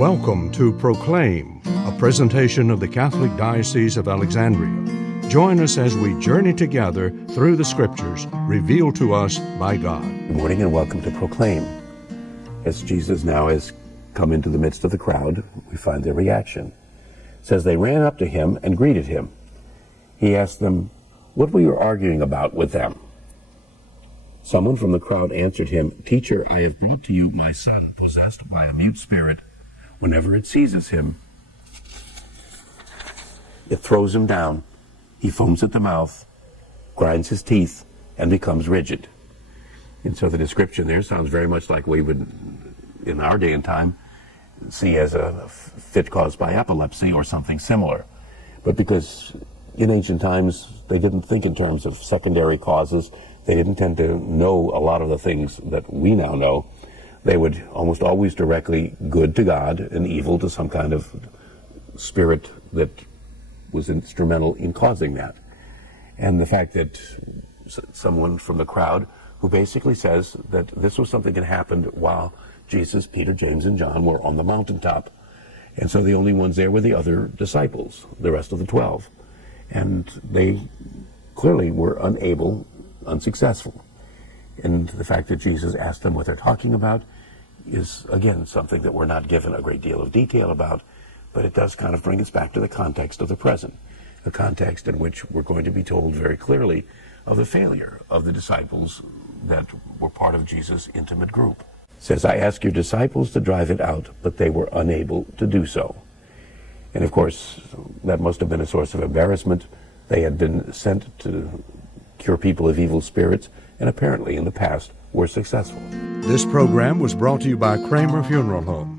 Welcome to Proclaim, a presentation of the Catholic Diocese of Alexandria. Join us as we journey together through the Scriptures revealed to us by God. Good morning and welcome to Proclaim. As Jesus now has come into the midst of the crowd, we find their reaction. It says they ran up to him and greeted him. He asked them, "What were you arguing about with them?" Someone from the crowd answered him, "Teacher, I have brought to you my son, possessed by a mute spirit. Whenever it seizes him, it throws him down. He foams at the mouth, grinds his teeth, and becomes rigid." And so the description there sounds very much like we would, in our day and time, see as a fit caused by epilepsy or something similar. But because in ancient times they didn't think in terms of secondary causes, they didn't tend to know a lot of the things that we now know. They would almost always directly good to God and evil to some kind of spirit that was instrumental in causing that. And the fact that someone from the crowd who basically says that this was something that happened while Jesus, Peter, James, and John were on the mountaintop. And so the only ones there were the other disciples, the rest of the 12. And they clearly were unsuccessful. And the fact that Jesus asked them what they're talking about is, again, something that we're not given a great deal of detail about, but it does kind of bring us back to the context of the present, a context in which we're going to be told very clearly of the failure of the disciples that were part of Jesus' intimate group. It says, "I asked your disciples to drive it out, but they were unable to do so." And of course, that must have been a source of embarrassment. They had been sent to cure people of evil spirits, and apparently in the past were successful. This program was brought to you by Kramer Funeral Home.